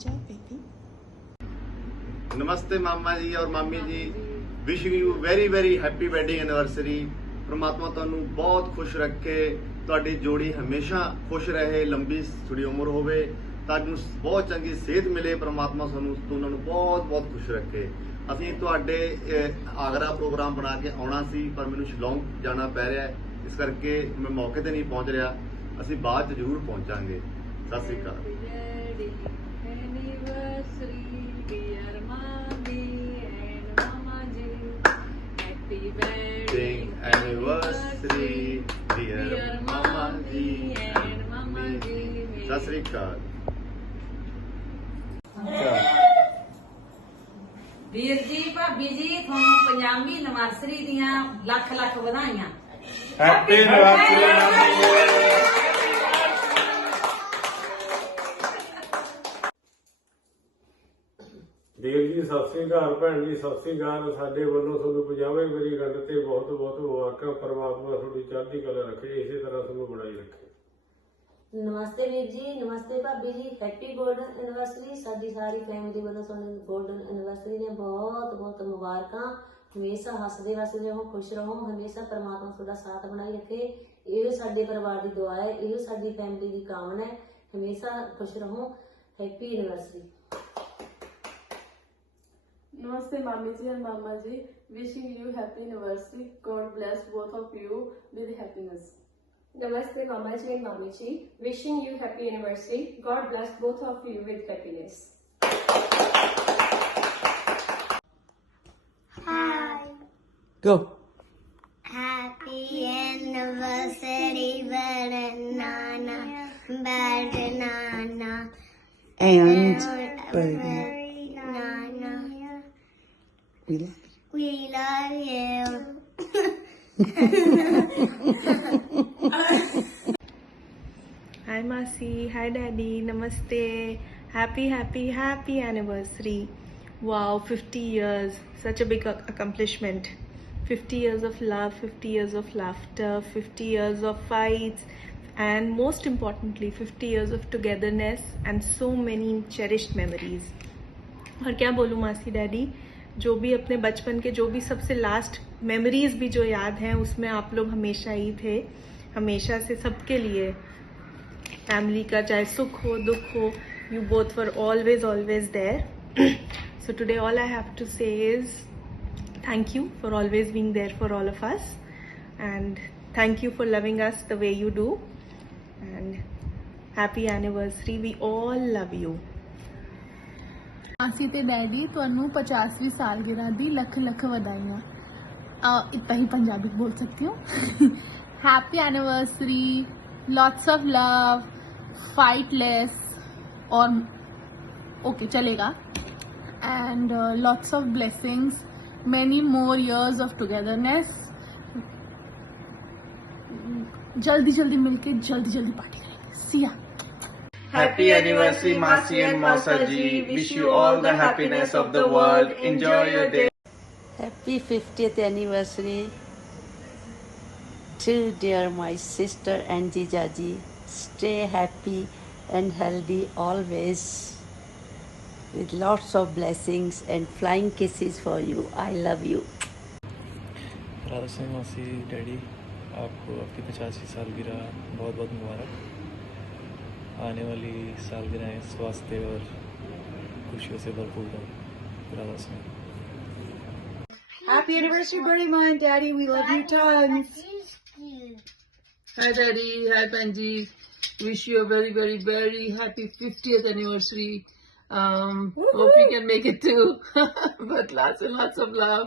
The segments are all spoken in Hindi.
Good job, baby. नमस्ते मामा जी और मामी जी, wishing you very very happy wedding anniversary. परमात्मा ਤੁਹਾਨੂੰ ਬਹੁਤ ਖੁਸ਼ ਰੱਖੇ, ਤੁਹਾਡੀ ਜੋੜੀ ਹਮੇਸ਼ਾ ਖੁਸ਼ ਰਹੇ, ਲੰਬੀ ਥੋੜੀ ਉਮਰ ਹੋਵੇ, ਤੁਹਾਨੂੰ ਬਹੁਤ ਚੰਗੀ ਸਿਹਤ ਮਿਲੇ, परमात्मा ਤੁਹਾਨੂੰ ਦੋਨਾਂ ਨੂੰ ਬਹੁਤ ਬਹੁਤ ਖੁਸ਼ ਰੱਖੇ। ਅਸੀਂ ਤੁਹਾਡੇ ਆਗਰਾ ਪ੍ਰੋਗਰਾਮ ਬਣਾ ਕੇ ਆਉਣਾ ਸੀ, ਪਰ ਮੈਨੂੰ ਸ਼ਿਲੌਂਗ ਜਾਣਾ ਪੈ ਰਿਹਾ ਹੈ, ਇਸ ਕਰਕੇ ਮੈਂ ਮੌਕੇ ਤੇ ਨਹੀਂ ਪਹੁੰਚ ਰਿਹਾ। ਅਸੀਂ ਬਾਅਦ ਚ ਜ਼ਰੂਰ ਪਹੁੰਚਾਂਗੇ। ਸਤਿ ਸ੍ਰੀ ਅਕਾਲ। Anniversary, dear Mama ji and Mama ji. सत श्री अकाल। ਵੀਰ ਜੀ ਭਾਬੀ ਜੀ ਤੁਹਾਨੂੰ 50ਵੀਂ ਐਨਵਰਸਰੀ ਦੀਆਂ ਲੱਖ ਲੱਖ ਵਧਾਈਆਂ। Happy anniversary. ਦੇਵ ਜੀ ਸਤਿ ਸ੍ਰੀ ਅਕਾਲ, ਭੈਣ ਜੀ ਸਤਿ ਸ੍ਰੀ ਅਕਾਲ। ਸਾਡੇ ਵੱਲੋਂ ਤੁਹਾਨੂੰ 50ਵੇਂ ਮੇਰੀ ਗੱਲ ਤੇ ਬਹੁਤ ਬਹੁਤ ਮੁਬਾਰਕਾਂ। ਪਰਮਾਤਮਾ ਤੁਹਾਡੀ ਚੜ੍ਹਦੀ ਕਲਾ ਰੱਖੇ, ਇਸੇ ਤਰ੍ਹਾਂ ਤੁਹਾਨੂੰ ਬਣਾਈ ਰੱਖੇ। ਨਮਸਤੇ ਵੀਰ ਜੀ, ਨਮਸਤੇ ਭਾਬੀ ਜੀ, ਹੈਪੀ ਗੋਲਡਨ ਐਨਵਰਸਰੀ। ਸਾਡੀ ਸਾਰੀ ਫੈਮਿਲੀ ਵੱਲੋਂ ਤੁਹਾਨੂੰ ਗੋਲਡਨ ਐਨਵਰਸਰੀ ਦੀਆਂ ਬਹੁਤ ਬਹੁਤ ਮੁਬਾਰਕਾਂ। ਹਮੇਸ਼ਾ ਹੱਸਦੇ ਵਸਦੇ ਰਹੋ, ਖੁਸ਼ ਰਹੋ, ਹਮੇਸ਼ਾ ਪਰਮਾਤਮਾ ਤੁਹਾਡਾ ਸਾਥ ਬਣਾਈ ਰੱਖੇ। ਇਹੋ ਸਾਡੇ ਪਰਿਵਾਰ ਦੀ ਦੁਆ ਹੈ, ਇਹੋ ਸਾਡੀ ਫੈਮਿਲੀ ਦੀ ਕਾਮਨਾ ਹੈ। ਹਮੇਸ਼ਾ ਖੁਸ਼ ਰਹੋ। Happy anniversary. Namaste Mami ji and Mama ji, wishing you happy anniversary. God bless both of you with happiness. Namaste Mama ji and Mami ji, wishing you happy anniversary. God bless both of you with happiness. Hi. Go. Happy anniversary, banana, banana. And Nana. we love you. We love you. Hi Masi, hi Daddy, Namaste. Happy anniversary. Wow, 50 years, such a big accomplishment. 50 years of love, 50 years of laughter, 50 years of fights, and most importantly 50 years of togetherness and so many cherished memories. और क्या बोलूँ मासी डैडी, जो भी अपने बचपन के जो भी सबसे लास्ट मेमोरीज भी जो याद हैं उसमें आप लोग हमेशा ही थे, हमेशा से सबके लिए। फैमिली का चाहे सुख हो दुख हो, you both were always there. So today all I have to say is thank you for always being there for all of us, and thank you for loving us the way you do, and happy anniversary. We all love you. ਮਾਸੀ ਤੇ ਡੈਡੀ ਤੁਹਾਨੂੰ 50ਵੀਂ ਸਾਲਗਿਰਾ ਦੀ ਲੱਖ ਲੱਖ ਵਧਾਈਆਂ। इतना ही पंजाबी बोल सकती हूँ। Happy anniversary, lots of love, fight less और ओके चलेगा, and lots of blessings, many more years of togetherness. जल्दी जल्दी मिलके जल्दी जल्दी पार्टी करेंगे। See ya. Happy anniversary Masi and Mausa ji. Wish you all the happiness of the world. Enjoy your day. Happy 50th anniversary to dear my sister and Jijaji. Stay happy and healthy always, with lots of blessings and flying kisses for you. I love you. Radha Singh मौसी डैडी, आपको आपकी 85वीं सालगिरह बहुत बहुत मुबारक। आने वाली सालगिरह स्वास्थ्य और खुशियों से भरपूर हो। Radha Singh. Happy anniversary, Birdie Ma and Daddy. We love you tons. Hi Daddy, hi Benji. Wish you a very, very, very happy 50th anniversary. Hope you can make it too. But lots and lots of love.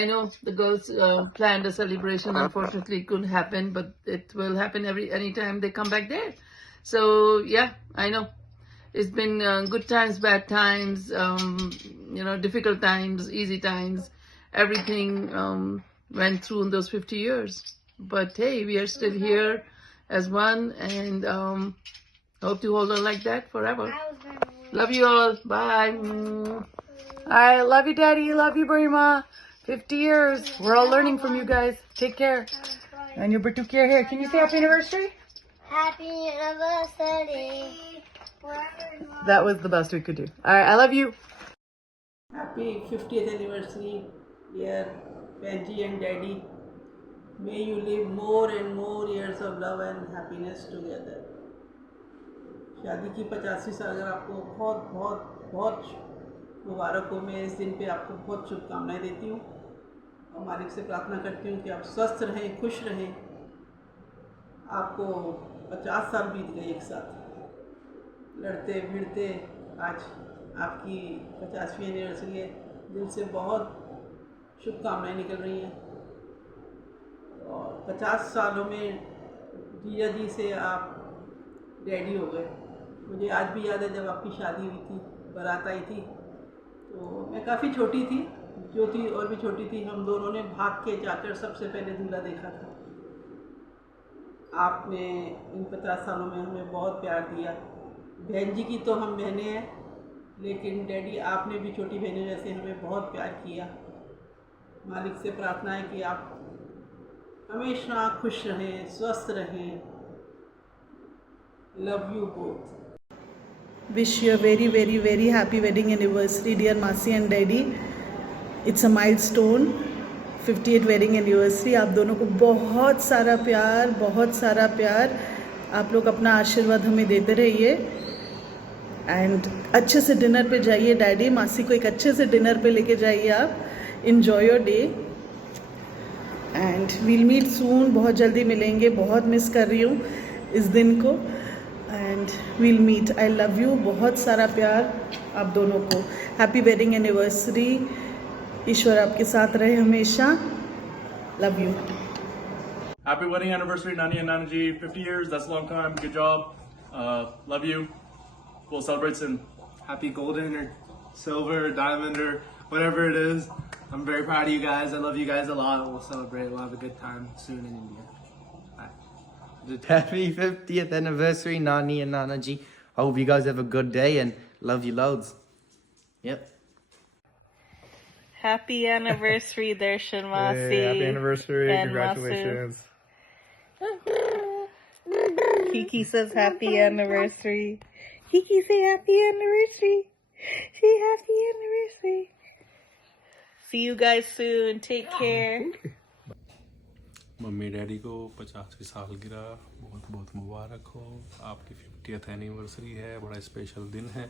I know the girls planned a celebration. Unfortunately, it couldn't happen, but it will happen anytime they come back there. So yeah, I know it's been good times, bad times, difficult times, easy times. Everything went through in those 50 years. But hey, we are still here as one, and hope to hold on like that forever. Love you all. Bye. I love you, Daddy. Love you, Brahma. 50 years. We're all learning from you guys. Take care. And your Bertukia here. Can you say happy anniversary? Happy anniversary. That was the best we could do. All right, I love you. Happy 50th anniversary, dear Benji and Daddy. May you live more and more years of love and happiness together. शादी की 85 सालगिरह आपको बहुत बहुत बहुत मुबारक हो। मैं इस दिन पे आपको बहुत शुभकामनाएं देती हूँ और मालिक से प्रार्थना करती हूँ कि आप स्वस्थ रहें, खुश रहें। आपको 50 साल बीत गए एक साथ, लड़ते भिड़ते। आज आपकी 50वीं एनिवर्सरी है। दिल से बहुत शुभकामनाएं निकल रही हैं और 50 सालों में जिया जी से आप डैडी हो गए। मुझे आज भी याद है जब आपकी शादी हुई थी, बारात आई थी, तो मैं काफ़ी छोटी थी, ज्योति और भी छोटी थी। हम दोनों ने भाग के जाकर सबसे पहले दूल्हा देखा था। आपने इन 50 सालों में हमें बहुत प्यार दिया। बहन जी की तो हम बहनें हैं, लेकिन डैडी आपने भी छोटी बहनें जैसे हमें बहुत प्यार किया। मालिक से प्रार्थना है कि आप हमेशा खुश रहें, स्वस्थ रहें। Love you both. Wish you a very, very, very happy wedding anniversary, dear Masi and Daddy. It's a milestone, 50th wedding anniversary. आप दोनों को बहुत सारा प्यार, बहुत सारा प्यार। आप लोग अपना आशीर्वाद हमें देते रहिए एंड अच्छे से डिनर पे जाइए। डैडी मासी को एक अच्छे से डिनर पे लेके जाइए आप। Enjoy your day and we'll meet soon. बहुत जल्दी मिलेंगे। बहुत मिस कर रही हूँ इस दिन को and we'll meet. I love you. बहुत सारा प्यार आप दोनों को। Happy wedding anniversary. ईश्वर आपके साथ रहे हमेशा। Love you. Happy wedding anniversary, Nani and Nana Ji. 50 years, that's a long time. Good job. Love you. We'll celebrate soon. Happy golden or silver or diamond or whatever it is. I'm very proud of you guys. I love you guys a lot. We'll celebrate. We'll have a good time soon in India. Happy 50th anniversary, Nani and Nana Ji. I hope you guys have a good day and love you loads. Yep. Happy anniversary, Darshan Masi. Hey, happy anniversary. And Congratulations. Kiki says happy anniversary. Kiki say happy anniversary. Say happy anniversary. See you guys soon. Take care. Mummy daddy को 50वीं सालगिरह बहुत बहुत मुबारक हो। आपकी 50th एनिवर्सरी है, बड़ा स्पेशल दिन है।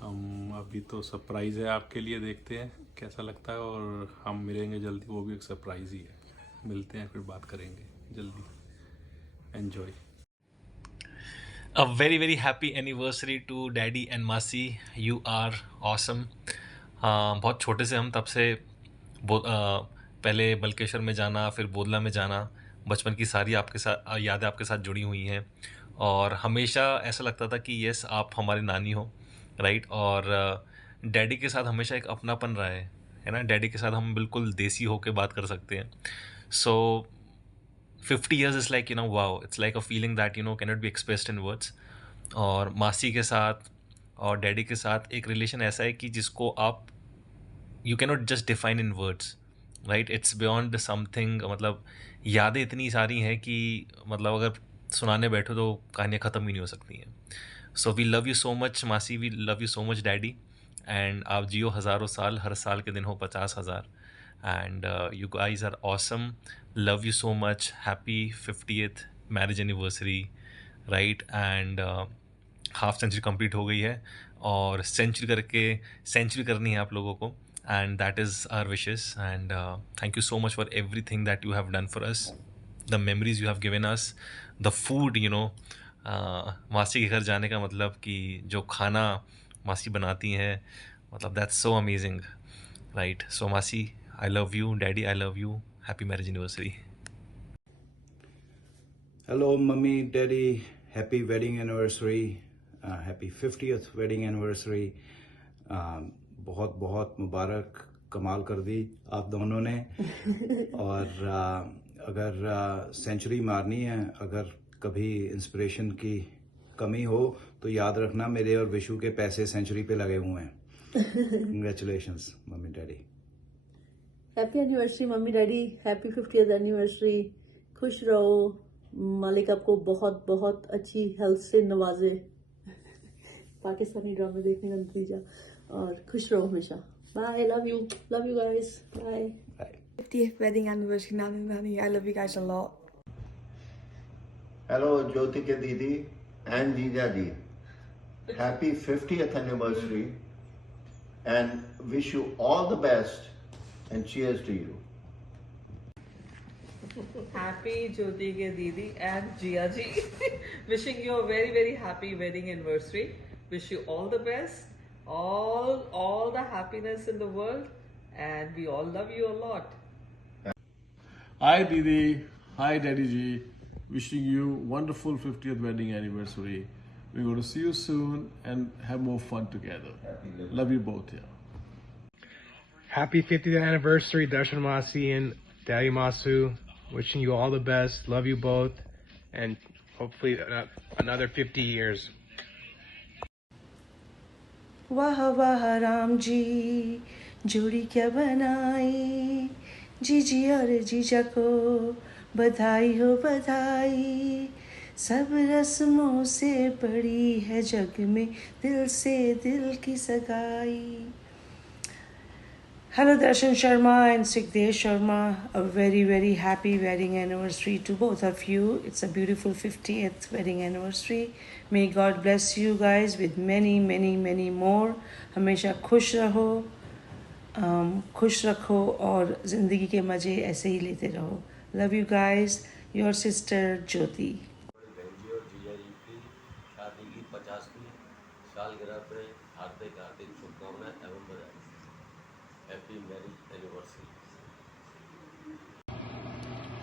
हम अभी तो सरप्राइज़ है आपके लिए, देखते हैं कैसा लगता है और हम मिलेंगे जल्दी। वो भी एक सरप्राइज़ ही है। मिलते हैं, फिर बात करेंगे जल्दी। Enjoy. A very very happy anniversary to Daddy and Masi. You are awesome. बहुत छोटे से हम तब से पहले बल्केश्वर में जाना, फिर बोदला में जाना, बचपन की सारी आपके साथ यादें आपके साथ जुड़ी हुई हैं और हमेशा ऐसा लगता था कि यस आप हमारे नानी हो, राइट। और डैडी के साथ हमेशा एक अपनापन रहा है ना। डैडी के साथ हम बिल्कुल देसी होके बात कर सकते हैं। सो 50 years is like, wow, it's like a feeling that, cannot be expressed in words. और मासी के साथ और डैडी के साथ एक रिलेशन ऐसा है कि जिसको आप you cannot just define in words. Right, it's beyond something. मतलब यादें इतनी सारी हैं कि मतलब अगर सुनाने बैठो तो कहानियाँ ख़त्म ही नहीं हो सकती हैं। So we love you so much मासी, we love you so much daddy. And आप जियो हज़ारों साल, हर साल के दिन हो 50,000। And you guys are awesome. Love you so much. Happy 50th marriage anniversary, right. And half century complete हो गई है और सेंचुरी करनी है आप लोगों को। And that is our wishes. And thank you so much for everything that you have done for us, the memories you have given us, the food, मासी के घर जाने का मतलब कि जो खाना मासी बनाती हैं, मतलब that's so amazing, right? So मासी, I love you. Daddy, I love you. Happy marriage anniversary. Hello, Mummy, Daddy. Happy wedding anniversary. Happy 50th wedding anniversary. बहुत बहुत मुबारक। कमाल कर दी आप दोनों ने। और अगर सेंचुरी मारनी है, अगर कभी इंस्पिरेशन की कमी हो तो याद रखना मेरे और विशु के पैसे सेंचुरी पे लगे हुए हैं। Congratulations mummy daddy. Happy anniversary mummy daddy. Happy 50th anniversary. खुश रहो। मालिक आपको बहुत बहुत अच्छी हेल्थ से नवाजे। पाकिस्तानी ड्रामे देखने का नतीजा। और खुश रहो हमेशा। Bye, love you guys, bye. 50th wedding anniversary, Nani Nani. I love you guys a lot. Hello, Jyoti ke Didi and Jeeja Ji. Happy 50th anniversary and wish you all the best and cheers to you. Happy Jyoti ke Didi and Jia Ji. Wishing you a very very happy wedding anniversary. Wish you all the best, all the happiness in the world, and we all love you a lot. Hi Didi, hi Daddy Ji. Wishing you wonderful 50th wedding anniversary. We're going to see you soon and have more fun together. Love you both here. Happy 50th anniversary, Darshan Masi and Daddy Masu. Wishing you all the best. Love you both. And hopefully another 50 years. वाह वाह राम जी, जोड़ी क्या बनाई, जीजी और जीजा को बधाई हो बधाई। सब रस्मों से बड़ी है जग में दिल से दिल की सगाई। Hello Darshan Sharma and Sigdesh Sharma, a very very happy wedding anniversary to both of you. It's a beautiful 50th wedding anniversary. May God bless you guys with many many many more. हमेशा खुश रहो, खुश रखो और ज़िंदगी के मज़े ऐसे ही लेते रहो। Love you guys, your sister Jyoti. बहन और जीजा जी की शादी की 50वीं सालगिरह पे हार्दिक हार्दिक शुभकामनाएं एवं बधाई। Happy marriage anniversary.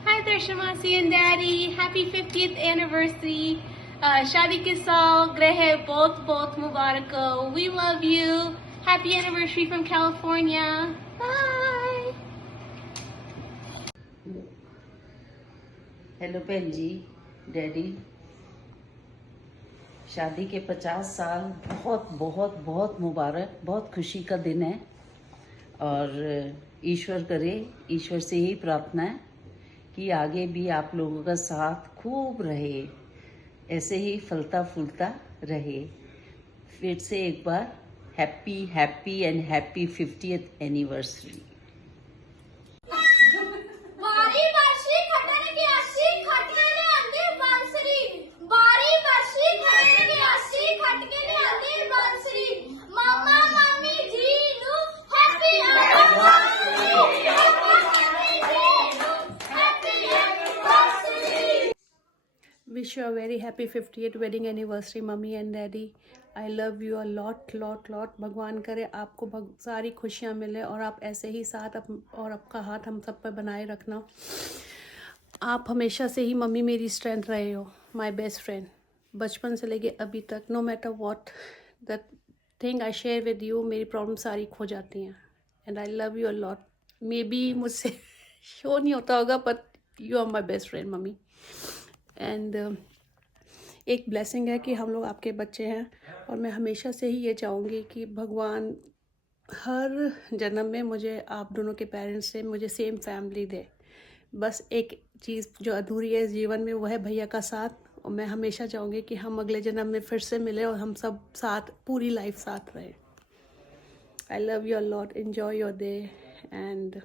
Hi Darshan Masi and Daddy, happy 50th anniversary. शादी के सालगिरह बहुत बहुत मुबारक हो. We love you. Happy anniversary from California. Bye. Hello बहन जी, डैडी, शादी के 50 साल बहुत बहुत बहुत मुबारक, बहुत खुशी का दिन है। और ईश्वर करे, ईश्वर से ही प्रार्थना है कि आगे भी आप लोगों का साथ खूब रहे, ऐसे ही फलता फूलता रहे। फिर से एक बार happy happy and happy 50th anniversary. बारी बरसी खटन की अस्सी खटके ने अंदर बांसुरी, बारी बरसी खटन की अस्सी खटके ने अंदर बांसुरी। मामा मामी Jinu happy Wish you a very happy 50th wedding anniversary, mummy and daddy. I love you a lot. भगवान करे आपको सारी खुशियाँ मिले और आप ऐसे ही साथ और आपका हाथ हम सब पर बनाए रखना। आप हमेशा से ही मम्मी मेरी स्ट्रेंथ रहे हो, माय बेस्ट फ्रेंड, बचपन से लेके अभी तक। No matter what the thing I share with you, मेरी प्रॉब्लम सारी खो जाती हैं। And I love you a lot. Maybe मुझसे शो नहीं होता होगा, but you are my best friend mummy. And एक ब्लेसिंग है कि हम लोग आपके बच्चे हैं, और मैं हमेशा से ही ये चाहूँगी कि भगवान हर जन्म में मुझे आप दोनों के पेरेंट्स से मुझे सेम फैमिली दे। बस एक चीज़ जो अधूरी है इस जीवन में वो है भैया का साथ, और मैं हमेशा चाहूँगी कि हम अगले जन्म में फिर से मिले और हम सब साथ पूरी लाइफ साथ रहें। आई love you a lot, enjoy your day and